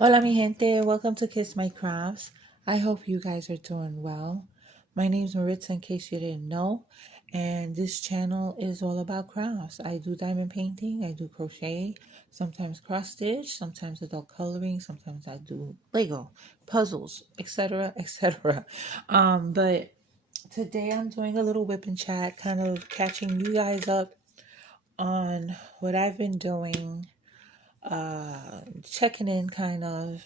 Hola mi gente, welcome to Kiss My Crafts. I hope you guys are doing well. My name's Maritza in case you didn't know, and this channel is all about crafts. I do diamond painting, I do crochet, sometimes cross stitch, sometimes adult coloring, sometimes I do Lego, puzzles, etc., etc. But today I'm doing a little whip and chat, kind of catching you guys up on what I've been doing, checking in kind of,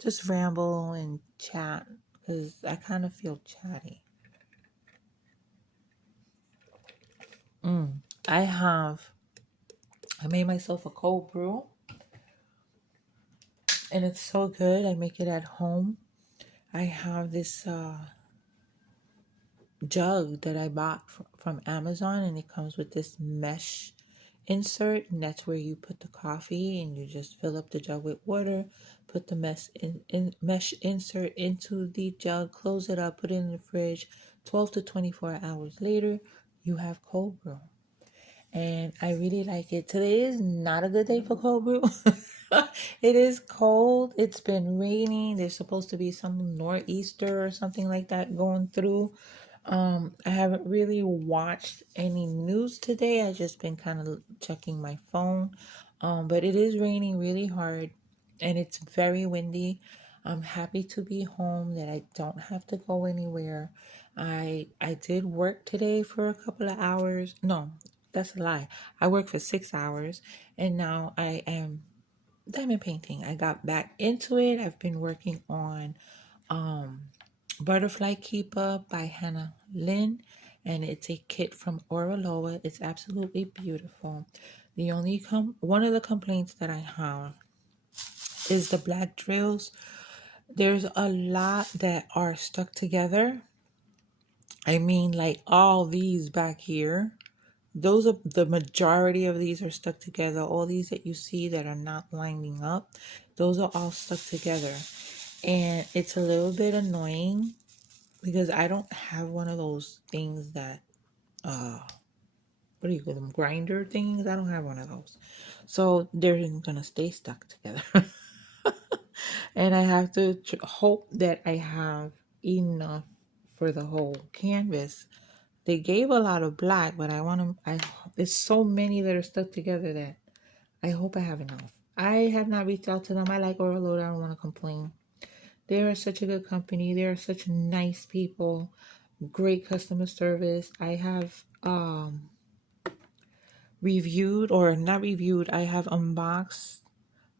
just ramble and chat because I kind of feel chatty. I have, I made myself a cold brew and it's so good. I make it at home. I have this jug that I bought from Amazon, and it comes with this mesh insert, and that's where you put the coffee and you just fill up the jug with water, put the mesh insert into the jug, close it up, put it in the fridge. 12 to 24 hours later, you have cold brew. And I really like it. Today is not a good day for cold brew. It is cold. It's been raining. There's supposed to be some nor'easter or something like that going through. I haven't really watched any news today. I just been kind of checking my phone. But it is raining really hard and it's very windy. I'm happy to be home, that I don't have to go anywhere. I did work today for a couple of hours. No, that's a lie. I worked for 6 hours and now I am diamond painting. I got back into it. I've been working on um Butterfly Keeper by Hannah Lynn, and it's a kit from Oraloa. It's absolutely beautiful. The only one of the complaints that I have is the black drills. There's a lot that are stuck together. I mean, like all these back here. Those are the majority of these are stuck together. All these that you see that are not lining up, those are all stuck together. And it's a little bit annoying because I don't have one of those things that what do you call them, grinder things. I don't have one of those, so they're gonna stay stuck together. And I have to hope that I have enough for the whole canvas. They gave a lot of black, but I want to, there's so many that are stuck together that I hope I have enough. I have not reached out to them. I like Oraload. I don't want to complain. They are such a good company. They are such nice people. Great customer service. I have reviewed, or not reviewed, I have unboxed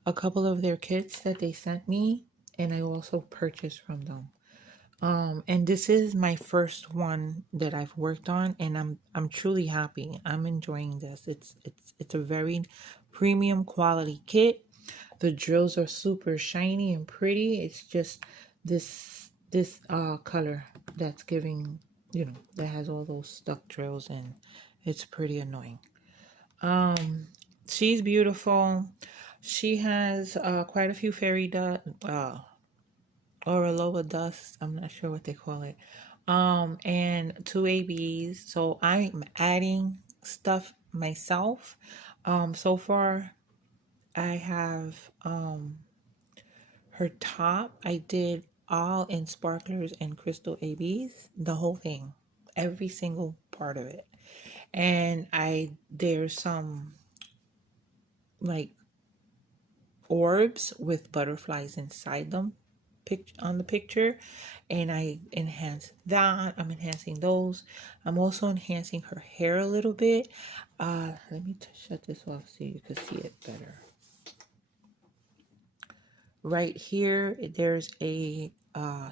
a couple of their kits that they sent me, and I also purchased from them. And this is my first one that I've worked on, and I'm truly happy. I'm enjoying this. It's a very premium quality kit. The drills are super shiny and pretty. It's just this color that's giving, that has all those stuck drills, and it's pretty annoying. She's beautiful. She has quite a few fairy dust, or a lower dust. I'm not sure what they call it. And two ABs. So I'm adding stuff myself. So far I have her top. I did all in sparklers and crystal ABs, the whole thing, every single part of it. And there's some like orbs with butterflies inside them on the picture, and I enhance that. I'm enhancing those. I'm also enhancing her hair a little bit. Let me shut this off so you can see it better. Right here there's a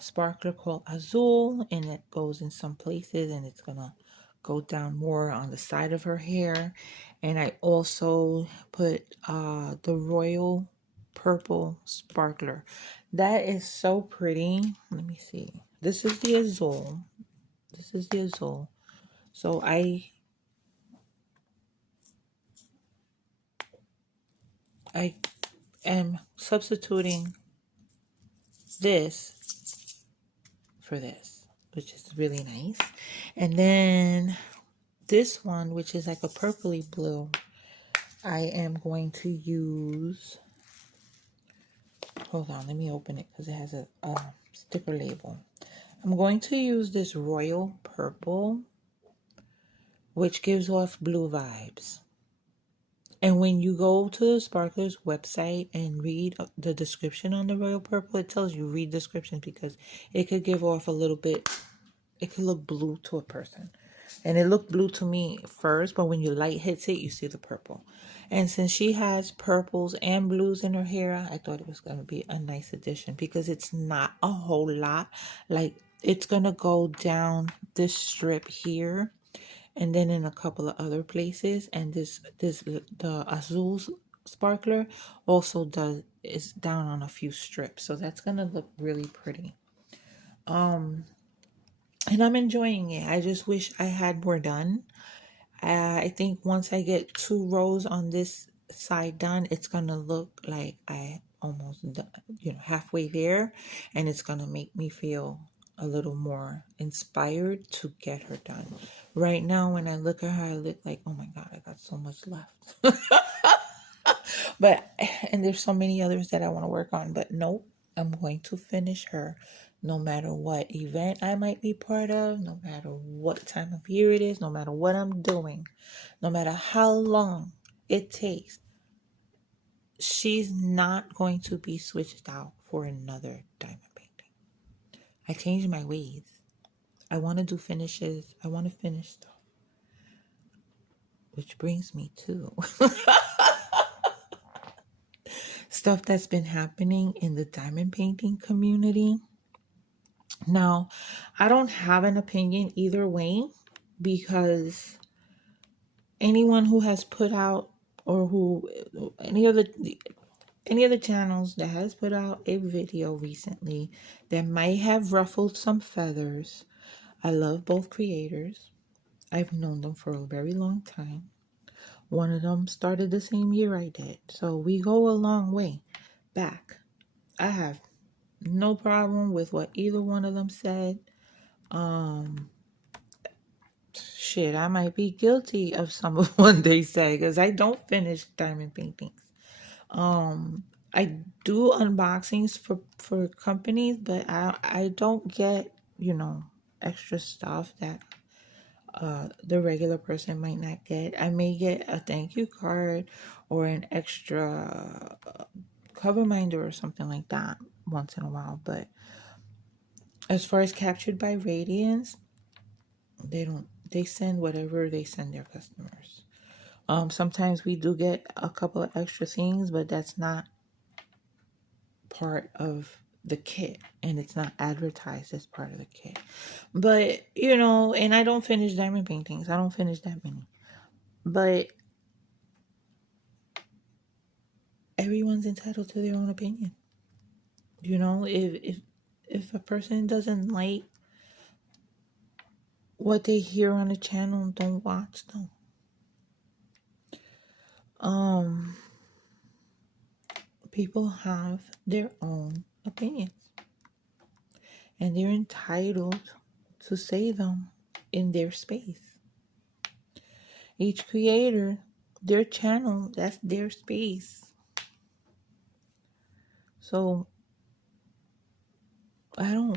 sparkler called Azul, and it goes in some places, and it's gonna go down more on the side of her hair. And I also put the royal purple sparkler. That is so pretty. Let me see. This is the Azul. This is the Azul. So I am substituting this for this, which is really nice. And then this one, which is like a purpley blue, I am going to use hold on, let me open it because it has a sticker label. I'm going to use this royal purple, which gives off blue vibes. And when you go to the Sparkler's website and read the description on the royal purple, it tells you read descriptions because it could give off a little bit, it could look blue to a person. And it looked blue to me first, but when your light hits it, you see the purple. And since she has purples and blues in her hair, I thought it was going to be a nice addition because it's not a whole lot. Like, it's going to go down this strip here and then in a couple of other places. And the Azul sparkler also is down on a few strips. So that's going to look really pretty. And I'm enjoying it. I just wish I had more done. I think once I get 2 rows on this side done, it's gonna look like I almost done, halfway there, and it's gonna make me feel a little more inspired to get her done. Right now, when I look at her, I look like, oh my God, I got so much left. But, and there's so many others that I want to work on, but nope, I'm going to finish her no matter what event I might be part of, no matter what time of year it is, no matter what I'm doing, no matter how long it takes. She's not going to be switched out for another diamond painting. I changed my ways. I want to do finishes. I want to finish stuff. Which brings me to stuff that's been happening in the diamond painting community. Now, I don't have an opinion either way because anyone who has put out or who any of the channels that has put out a video recently that might have ruffled some feathers. I love both creators. I've known them for a very long time. One of them started the same year I did. So we go a long way back. I have no problem with what either one of them said. Shit, I might be guilty of some of what they say because I don't finish diamond paintings. I do unboxings for companies, but I don't get, extra stuff that the regular person might not get. I may get a thank you card or an extra cover minder or something like that once in a while, but as far as captured by Radiance, they send whatever they send their customers. Sometimes we do get a couple of extra things, but that's not part of the kit and it's not advertised as part of the kit. But, and I don't finish diamond paintings. I don't finish that many. But everyone's entitled to their own opinion. If a person doesn't like what they hear on the channel, don't watch them. People have their own opinions and they're entitled to say them in their space. Each creator, their channel, that's their space. So I don't know.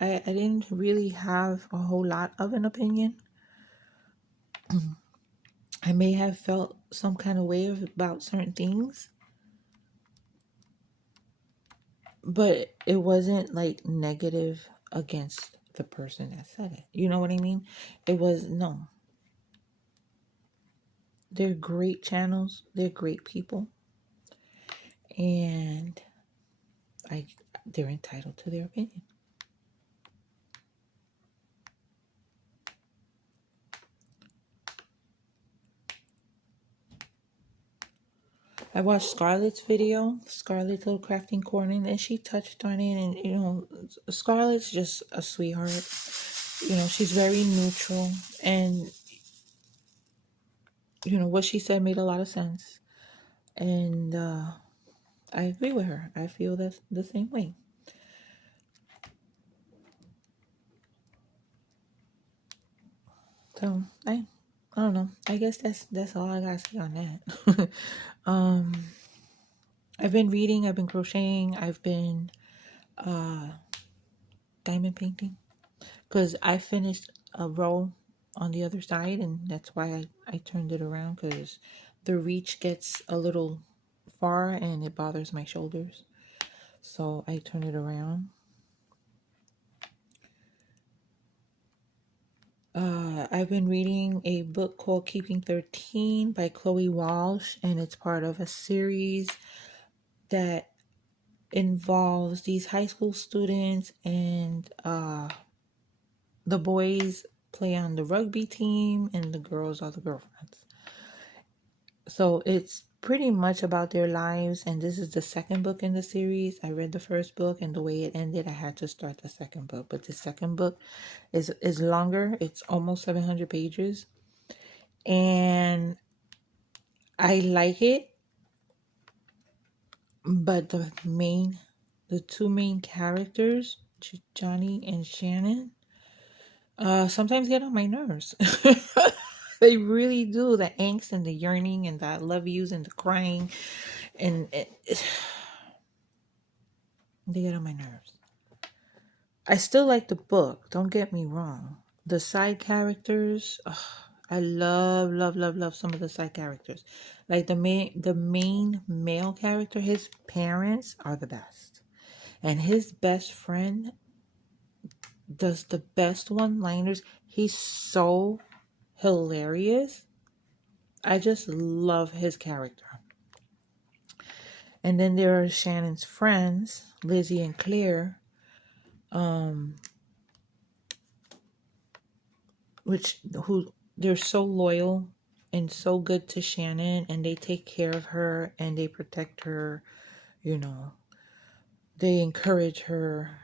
I didn't really have a whole lot of an opinion. I may have felt some kind of way about certain things, but it wasn't like negative against the person that said it. You know what I mean? It was, no. They're great channels. They're great people. And they're entitled to their opinion. I watched Scarlett's video, Scarlett's Little Crafting Corner, and she touched on it. And, Scarlett's just a sweetheart. She's very neutral. And, what she said made a lot of sense. And I agree with her. I feel that's the same way. So, I don't know. I guess that's all I gotta say on that. um, I've been reading. I've been crocheting. I've been uh diamond painting because I finished a row on the other side, and that's why I turned it around because the reach gets a little far and it bothers my shoulders. So I turn it around. I've been reading a book called Keeping 13 by Chloe Walsh, and it's part of a series that involves these high school students, and the boys play on the rugby team and the girls are the girlfriends. So it's pretty much about their lives, and this is the second book in the series. I read the first book, and the way it ended, I had to start the second book. But the second book is longer. It's almost 700 pages, and I like it. But the two main characters, Johnny and Shannon, sometimes get on my nerves. They really do. The angst and the yearning and the I love yous and the crying, and they get on my nerves. I still like the book. Don't get me wrong. The side characters, I love some of the side characters. Like the main male character, his parents are the best, and his best friend does the best one-liners. He's so hilarious. I just love his character. And then there are Shannon's friends, Lizzie and Claire, who they're so loyal and so good to Shannon, and they take care of her and they protect her, you know. They encourage her.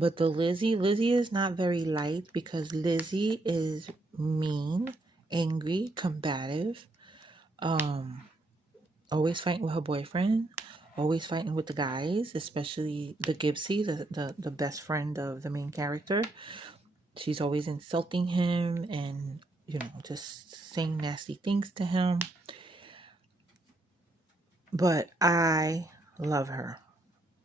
But the Lizzie is not very light because Lizzie is mean, angry, combative, always fighting with her boyfriend, always fighting with the guys, especially the Gibbsy, the best friend of the main character. She's always insulting him and, just saying nasty things to him. But I love her.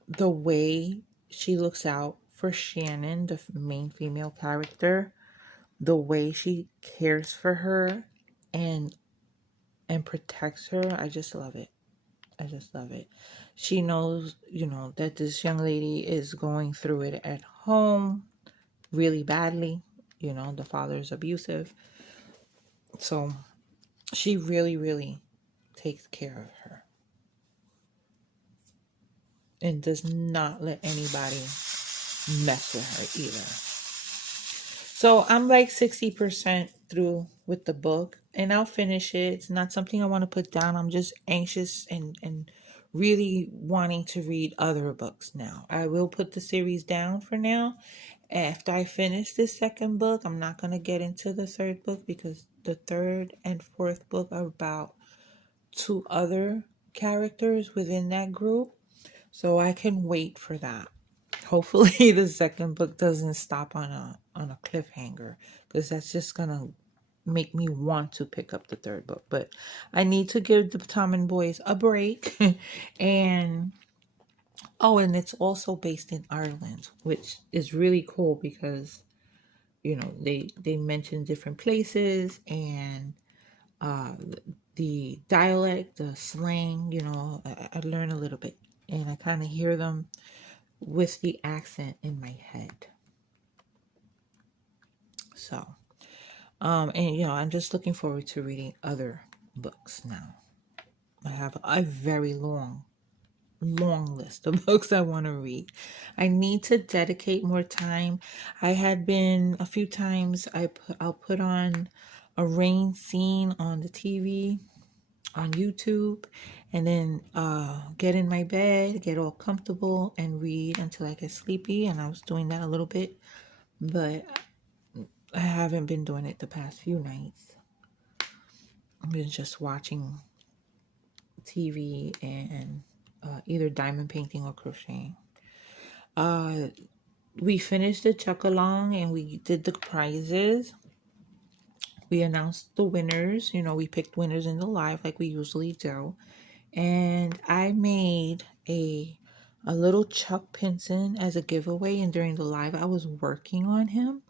The way she looks out for Shannon, the main female character, the way she cares for her and protects her, I just love it. I just love it. She knows, that this young lady is going through it at home really badly. The father is abusive. So she really, really takes care of her and does not let anybody mess with her either. So I'm like 60% through with the book, and I'll finish it. It's not something I want to put down. I'm just anxious and really wanting to read other books now. I will put the series down for now. After I finish this second book, I'm not going to get into the third book because the third and fourth book are about two other characters within that group. So I can wait for that. Hopefully the second book doesn't stop on a cliffhanger, because that's just gonna make me want to pick up the third book. But I need to give the Tom and Boys a break. And and it's also based in Ireland, which is really cool because they mention different places, and uh the dialect, the slang, I learn a little bit, and I kind of hear them with the accent in my head. So, and I'm just looking forward to reading other books now. I have a very long list of books I want to read. I need to dedicate more time. I had been a few times I'll put on a rain scene on the TV on YouTube, and then get in my bed, get all comfortable, and read until I get sleepy. And I was doing that a little bit, but I haven't been doing it the past few nights. I've been just watching TV and either diamond painting or crocheting. We finished the chuck along and we did the prizes. We announced the winners. We picked winners in the live like we usually do. And I made a little Chuck Pinson as a giveaway, and during the live I was working on him.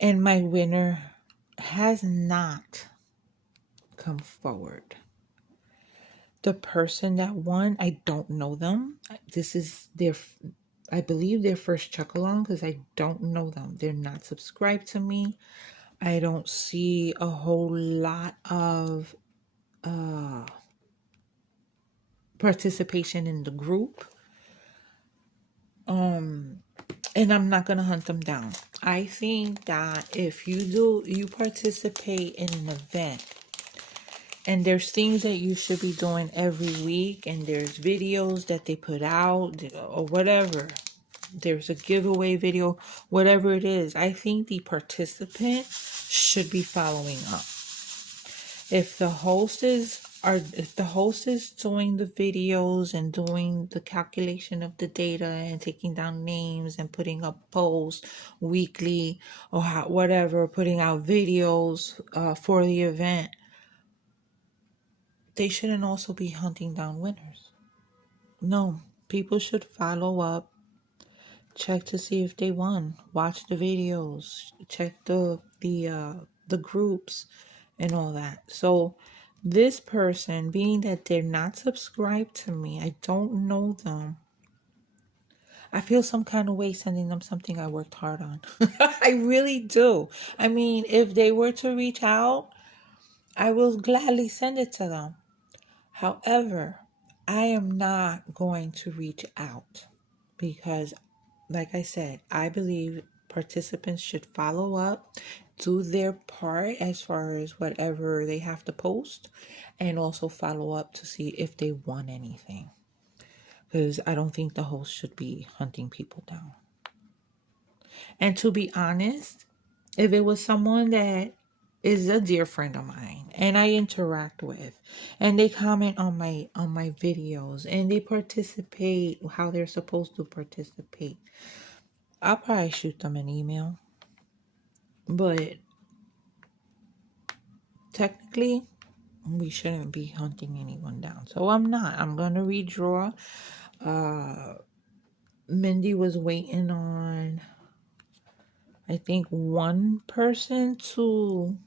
And my winner has not come forward. The person that won, I don't know them. This is their, I believe, their first Chuck along, because I don't know them. They're not subscribed to me. I don't see a whole lot of participation in the group. And I'm not gonna hunt them down. I think that if you participate in an event, and there's things that you should be doing every week, and there's videos that they put out or whatever. There's a giveaway video, whatever it is. I think the participant should be following up. If the host is doing the videos and doing the calculation of the data and taking down names and putting up posts weekly or whatever, putting out videos for the event, they shouldn't also be hunting down winners. No, people should follow up, check to see if they won, watch the videos, check the groups and all that. So this person, being that they're not subscribed to me, I don't know them, I feel some kind of way sending them something I worked hard on. I really do. I mean, if they were to reach out, I will gladly send it to them. However, I am not going to reach out because, like I said, I believe participants should follow up, do their part as far as whatever they have to post, and also follow up to see if they won anything. Because I don't think the host should be hunting people down. And to be honest, if it was someone that is a dear friend of mine and I interact with, and they comment on my videos and they participate how they're supposed to participate, I'll probably shoot them an email. But technically, we shouldn't be hunting anyone down. So I'm not. I'm going to redraw. Mindy was waiting on, I think, one person to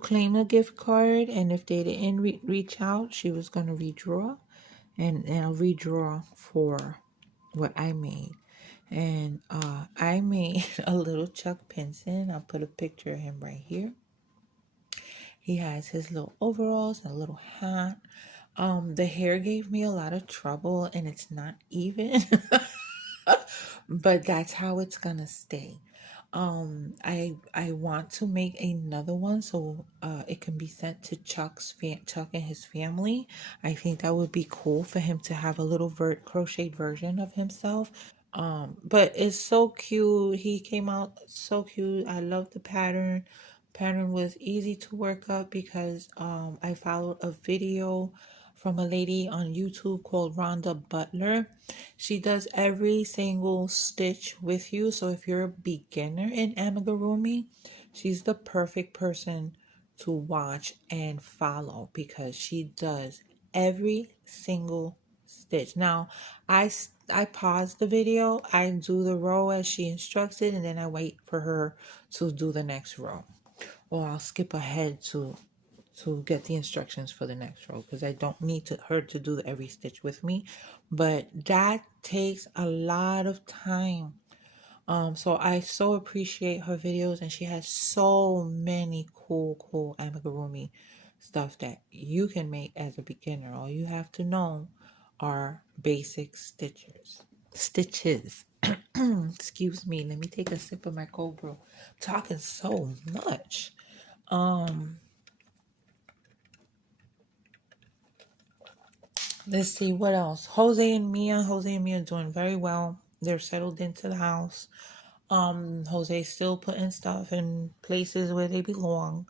claim a gift card, and if they didn't reach out, she was going to redraw, and I'll redraw for what I made. And I made a little Chuck Pinson. I'll put a picture of him right here. He has his little overalls and a little hat. The hair gave me a lot of trouble and it's not even, but that's how it's gonna stay. I want to make another one so it can be sent to Chuck and his family. I think that would be cool for him to have a little crocheted version of himself. But it's so cute. He came out so cute. I love the pattern. Pattern was easy to work up because I followed a video from a lady on YouTube called Rhonda Butler. She does every single stitch with you. So if you're a beginner in amigurumi, she's the perfect person to watch and follow because she does every single stitch. Now, I pause the video, I do the row as she instructs it, and then I wait for her to do the next row. Or I'll skip ahead to get the instructions for the next row because I don't need her to do every stitch with me. But that takes a lot of time. So I so appreciate her videos, and she has so many cool amigurumi stuff that you can make as a beginner. All you have to know are basic stitches. Excuse me, let me take a sip of my cold brew. I'm talking so much. Let's see what else. Jose and Mia are doing very well. They're settled into the house. Jose's still putting stuff in places where they belong.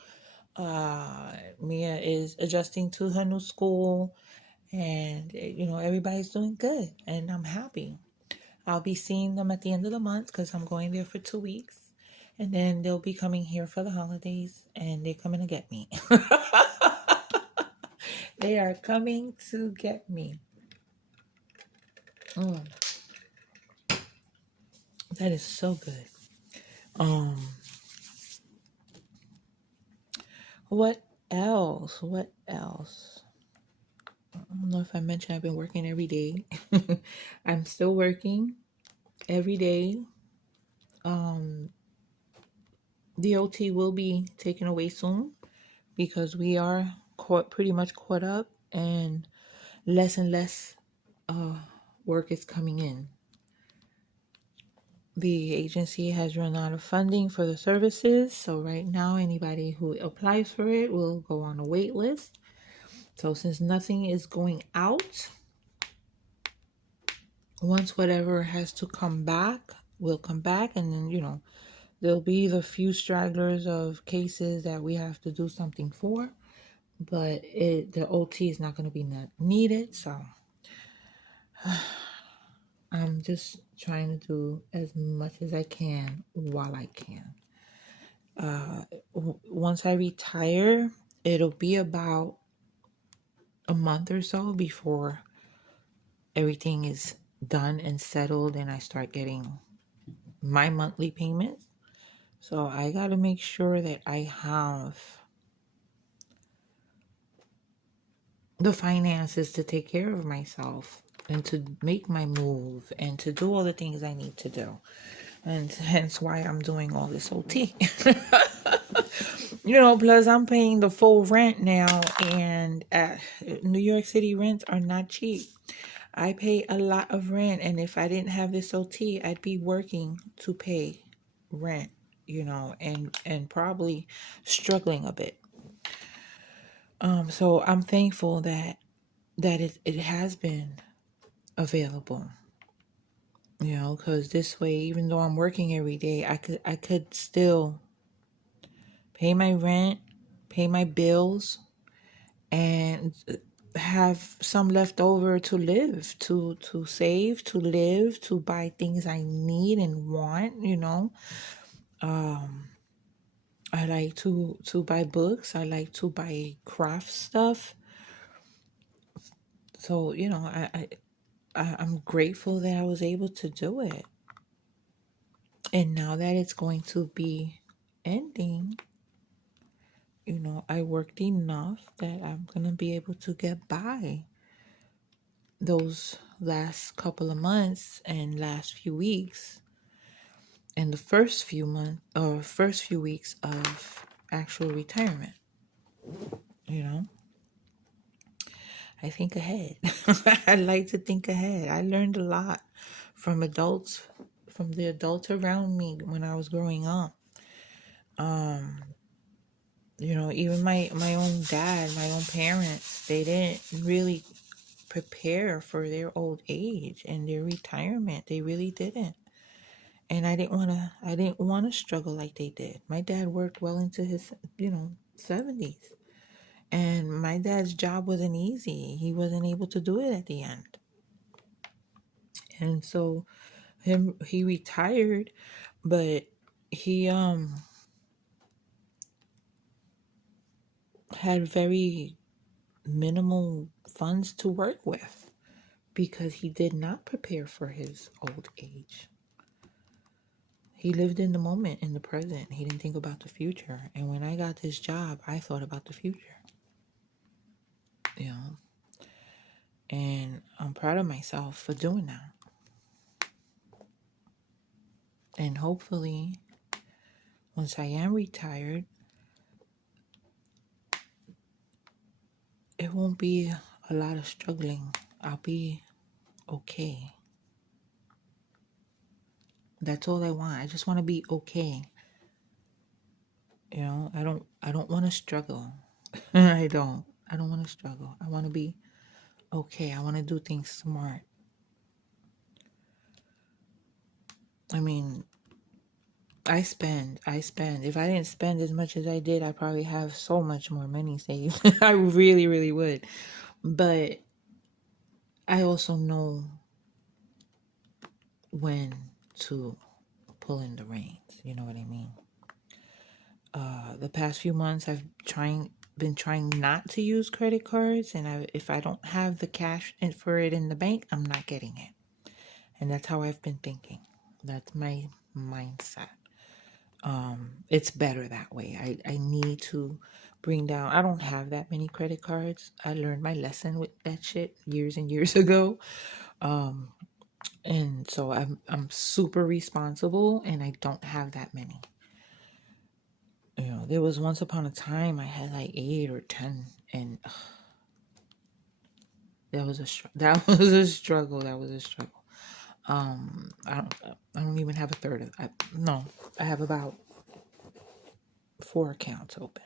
Mia is adjusting to her new school, and everybody's doing good, and I'm happy. I'll be seeing them at the end of the month because I'm going there for 2 weeks, And then they'll be coming here for the holidays and they're coming to get me. They are coming to get me. Mm, that is so good. Um, what else? What else? I don't know if I mentioned I've been working every day. I'm still working every day. Um, the OT will be taken away soon because we are pretty much caught up and less uh, work is coming in. The agency has run out of funding for the services, so right now anybody who applies for it will go on a wait list. So since nothing is going out, once whatever has to come back will come back, and then there'll be the few stragglers of cases that we have to do something for, but the OT is not going to be needed. So I'm just trying to do as much as I can while I can. Once I retire, it'll be about a month or so before everything is done and settled and I start getting my monthly payments. So I got to make sure that I have the finances to take care of myself and to make my move and to do all the things I need to do. And hence why I'm doing all this OT. Plus I'm paying the full rent now, and New York City rents are not cheap. I pay a lot of rent, and if I didn't have this OT, I'd be working to pay rent, and probably struggling a bit. So I'm thankful that it has been available, because this way, even though I'm working every day, I could still pay my rent, pay my bills, and have some left over to live, to save, to live, to buy things I need and want. I like to buy books. I like to buy craft stuff. So, I'm grateful that I was able to do it. And now that it's going to be ending, I worked enough that I'm going to be able to get by those last couple of months and last few weeks and the first few months or first few weeks of actual retirement. you know I think ahead. I like to think ahead. I learned a lot from the adults around me when I was growing up. Even my own dad, my own parents, they didn't really prepare for their old age and their retirement. They really didn't. And I didn't want to struggle like they did. My dad worked well into his 70s, and my dad's job wasn't easy. He wasn't able to do it at the end. And so he retired, but he had very minimal funds to work with because he did not prepare for his old age. He lived in the moment, in the present. He didn't think about the future. And when I got this job, I thought about the future. You know, and I'm proud of myself for doing that. And hopefully, once I am retired, it won't be a lot of struggling. I'll be okay. That's all I want. I just want to be okay. I don't want to struggle. I don't want to struggle. I want to be okay. I want to do things smart. I mean, I spend. If I didn't spend as much as I did, I probably have so much more money saved. I really, really would. But I also know when to pull in the reins. You know what I mean? The past few months, been trying not to use credit cards, and if I don't have the cash for it in the bank, I'm not getting it. And that's how I've been thinking. That's my mindset. It's better that way. I need to bring down. I don't have that many credit cards. I learned my lesson with that shit years and years ago. Um, and so I'm super responsible, and I don't have that many. There was once upon a time I had like 8 or 10, and that was that was a struggle. That was a struggle. I don't even have a third of. No, I have about 4 accounts open.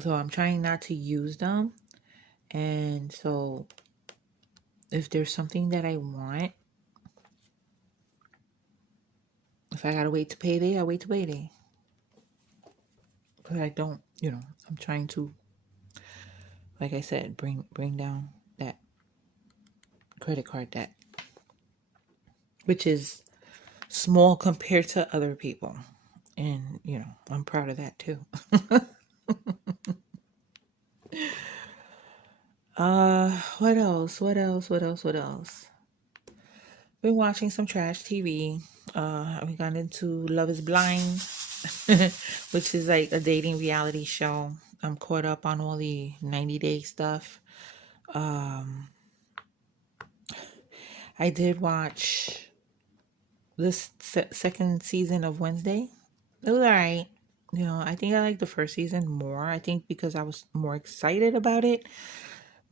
So I'm trying not to use them. And so if there's something that I want, if I gotta wait to payday, I wait to payday. But I don't, I'm trying to, like I said, bring down that credit card debt, which is small compared to other people. And, I'm proud of that too. What else? What else? What else? What else? Been watching some trash TV. We got into Love is Blind, which is like a dating reality show. I'm caught up on all the 90-day stuff. I did watch this second season of Wednesday. It was alright. I think I like the first season more. I think because I was more excited about it,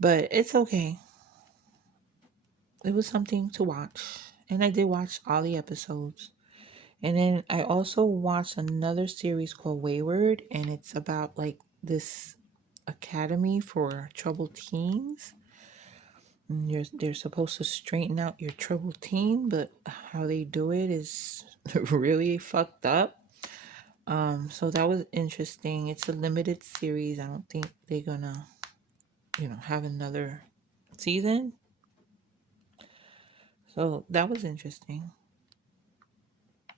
but it's okay. It was something to watch, and I did watch all the episodes. And then I also watched another series called Wayward, and it's about like this academy for troubled teens. And they're supposed to straighten out your troubled teen, but how they do it is really fucked up. So that was interesting. It's a limited series. I don't think they're gonna, have another season. So that was interesting.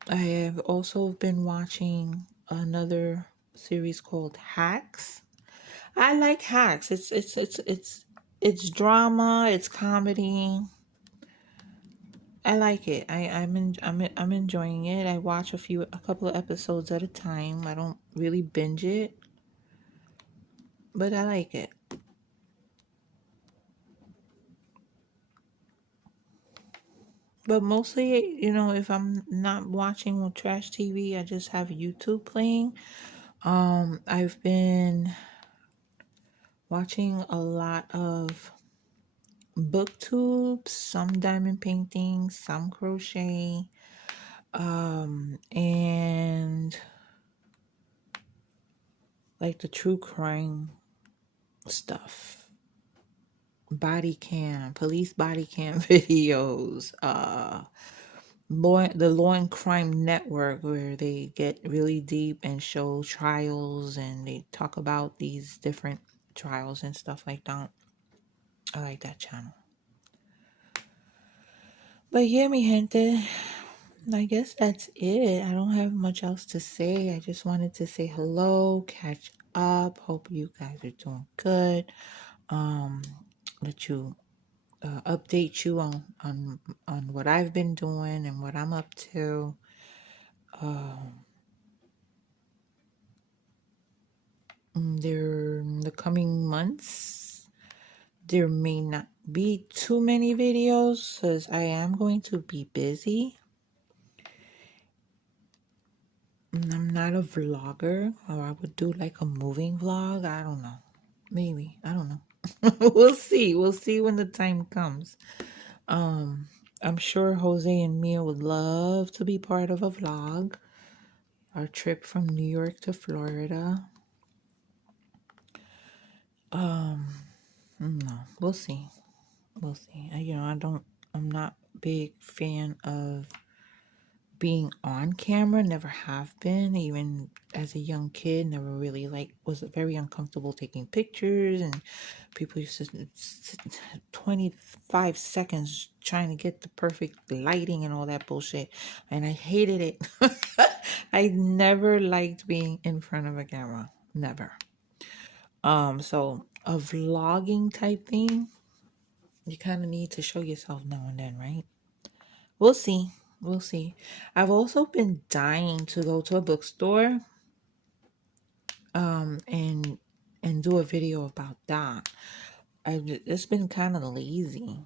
I have also been watching another series called Hacks. I like Hacks. It's drama, it's comedy. I like it. I'm enjoying it. I watch a couple of episodes at a time. I don't really binge it, but I like it. But mostly, if I'm not watching trash TV, I just have YouTube playing. I've been watching a lot of booktubes, some diamond painting, some crochet, and like the true crime stuff, police body cam videos, the Law and Crime Network, where they get really deep and show trials and they talk about these different trials and stuff like that. I like that channel. But yeah, mi gente, I guess that's it. I don't have much else to say. I just wanted to say hello, catch up. Hope you guys are doing good. Let you update you on what I've been doing and what I'm up to. In the coming months, there may not be too many videos because I am going to be busy. I'm not a vlogger, or I would do like a moving vlog. I don't know. Maybe. I don't know. We'll see. We'll see when the time comes. I'm sure Jose and Mia would love to be part of a vlog. Our trip from New York to Florida. No, we'll see. We'll see. I'm not big fan of being on camera, never have been. Even as a young kid, never really was very uncomfortable taking pictures, and people used to sit 25 seconds trying to get the perfect lighting and all that bullshit, and I hated it. I never liked being in front of a camera, never. So a vlogging type thing, you kind of need to show yourself now and then, right? We'll see. We'll see. I've also been dying to go to a bookstore and do a video about that. I've just been kind of lazy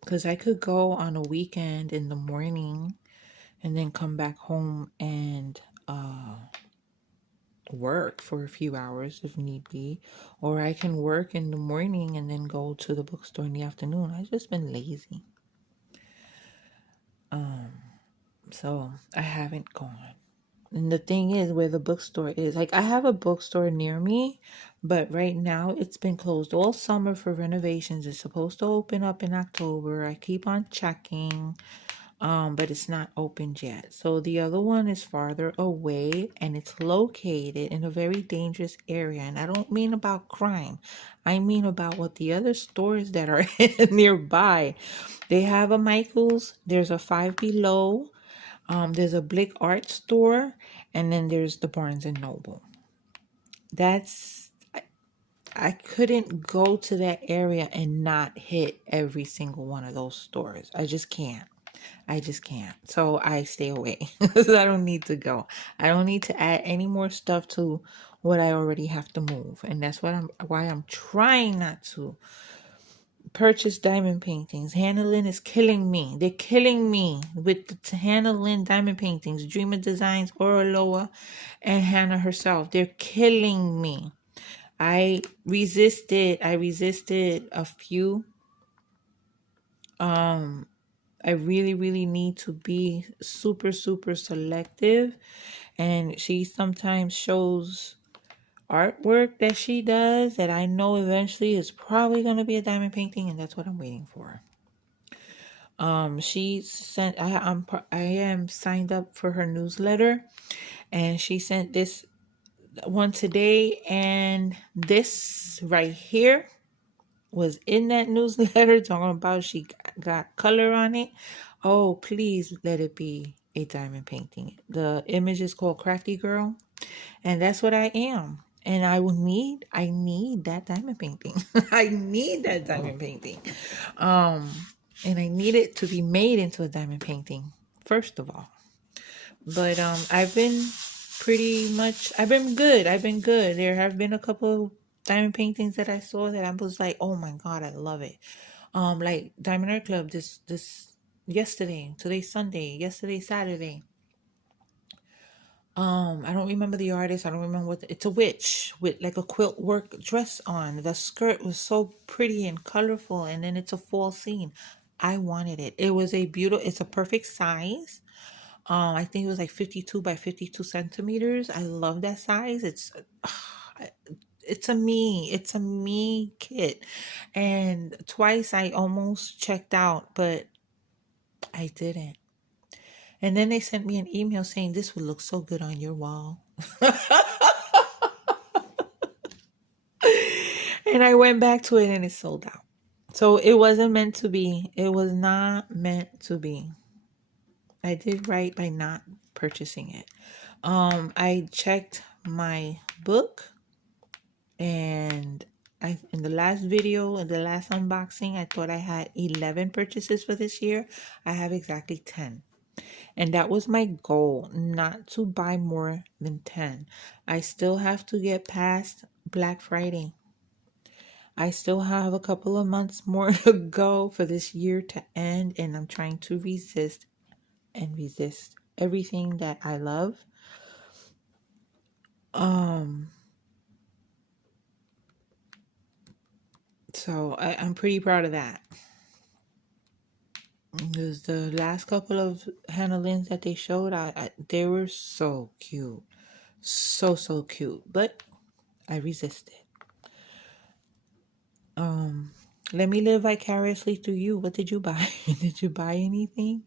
because I could go on a weekend in the morning and then come back home and work for a few hours if need be, or I can work in the morning and then go to the bookstore in the afternoon. I've just been lazy. So I haven't gone. And the thing is, where the bookstore is, like, I have a bookstore near me, but right now it's been closed all summer for renovations. It's supposed to open up in October. I keep on checking, but it's not opened yet. So the other one is farther away, and it's located in a very dangerous area. And I don't mean about crime. I mean about what the other stores that are nearby. They have a Michael's. There's a Five Below. There's a Blick Art store, and then there's the Barnes and Noble. That's I couldn't go to that area and not hit every single one of those stores. I just can't. I just can't. So I stay away. So I don't need to go. I don't need to add any more stuff to what I already have to move. And that's why I'm trying not to purchase diamond paintings. Hannah Lynn is killing me. They're killing me with the Hannah Lynn diamond paintings. Dreamer Designs, Oraloa, and Hannah herself. They're killing me. I resisted a few. I really, really need to be super, super selective. And she sometimes shows artwork that she does that I know eventually is probably going to be a diamond painting, and that's what I'm waiting for. She sent. I am signed up for her newsletter, and she sent this one today, and this right here was in that newsletter talking about she got color on it. Oh, please let it be a diamond painting. The image is called Crafty Girl, and that's what I am. And I need that diamond painting. I need that diamond painting. And I need it to be made into a diamond painting, first of all. But I've been good. I've been good. There have been a couple of diamond paintings that I saw that I was like, oh my God, I love it. Like Diamond Art Club this yesterday, today's Sunday, yesterday, Saturday. I don't remember the artist. I don't remember it's a witch with like a quilt work dress on. The skirt was so pretty and colorful, and then it's a fall scene. I wanted it. It's a perfect size. I think it was like 52 by 52 centimeters. I love that size. It's a me kit. And twice I almost checked out, but I didn't. And then they sent me an email saying this would look so good on your wall. And I went back to it and it sold out. So it wasn't meant to be. It was not meant to be. I did right by not purchasing it. I checked my book, and in the last video, in the last unboxing, I thought I had 11 purchases for this year. I have exactly 10. And that was my goal, not to buy more than 10. I still have to get past Black Friday. I still have a couple of months more to go for this year to end, and I'm trying to resist everything that I love. So I'm pretty proud of that. Because the last couple of Hannah Lynn's that they showed, they were so cute. So cute. But I resisted. Let me live vicariously through you. What did you buy? Did you buy anything?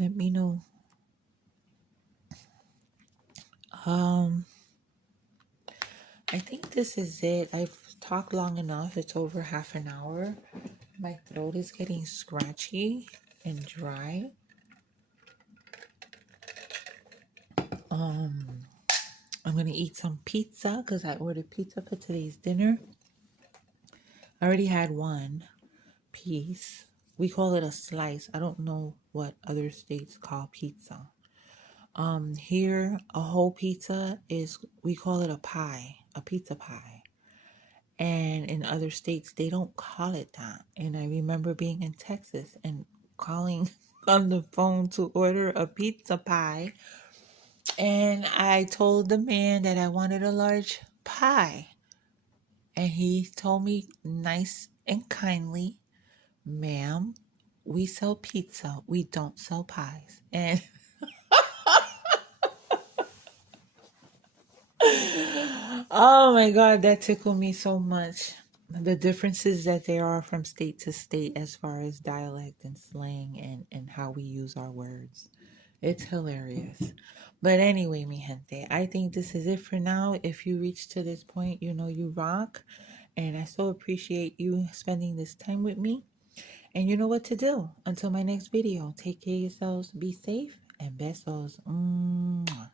Let me know. Um, I think this is it. I've talked long enough. It's over half an hour. My throat is getting scratchy and dry. I'm gonna eat some pizza because I ordered pizza for today's dinner. I already had one piece. We call it a slice. I don't know what other states call pizza. Here a whole pizza is, we call it a pie, a pizza pie. And in other states they don't call it that. And I remember being in Texas and calling on the phone to order a pizza pie. And I told the man that I wanted a large pie. And he told me nice and kindly, ma'am, we sell pizza. We don't sell pies. And oh my God, that tickled me so much. The differences that there are from state to state as far as dialect and slang and how we use our words. It's hilarious. But anyway, mi gente, I think this is it for now. If you reach to this point, you know you rock. And I so appreciate you spending this time with me. And you know what to do. Until my next video, take care of yourselves, be safe, and besos. Mwah.